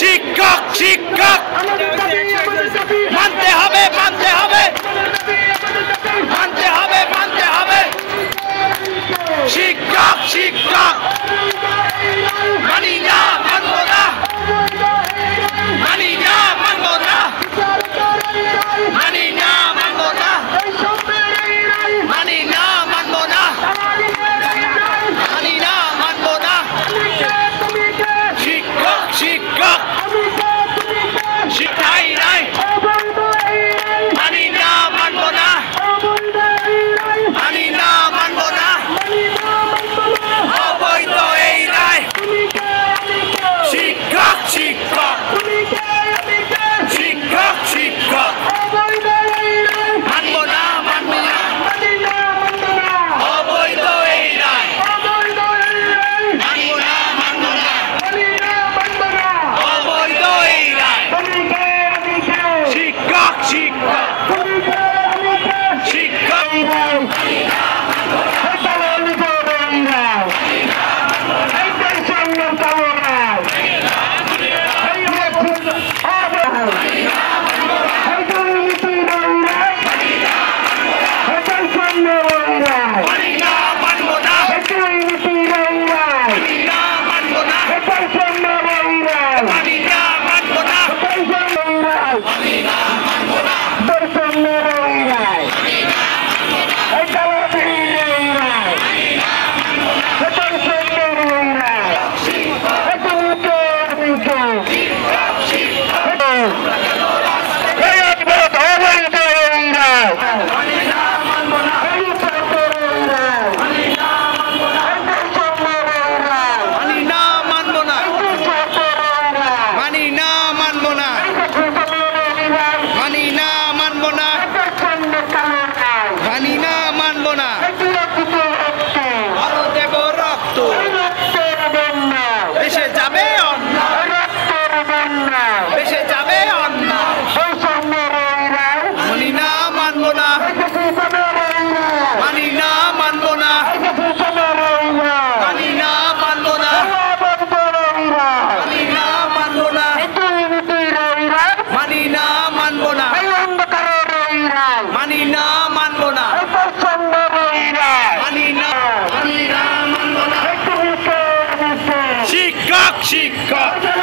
শিক্ষক শিক্ষক মানতে হবে মানতে হবে মানতে হবে মানতে হবে শিক্ষক শিক্ষক মানি না মানবো না মানি না মানবো না মানি না মানবো না মানি না মানবো না মানি না মানবো না শিক্ষক শিক্ষক শিক্ষাই নাই মানি না মানবো না মানি না মানবো না অবৈধ এই রায় শিক্ষক শিক্ষক শিক্ষক শিক্ষক মানবো না মানবো না অবৈধ এই রায় মানবো না মানবো না অবৈধ এই রায় শিক্ষক শিক্ষক শিক্ষক শিক্ষক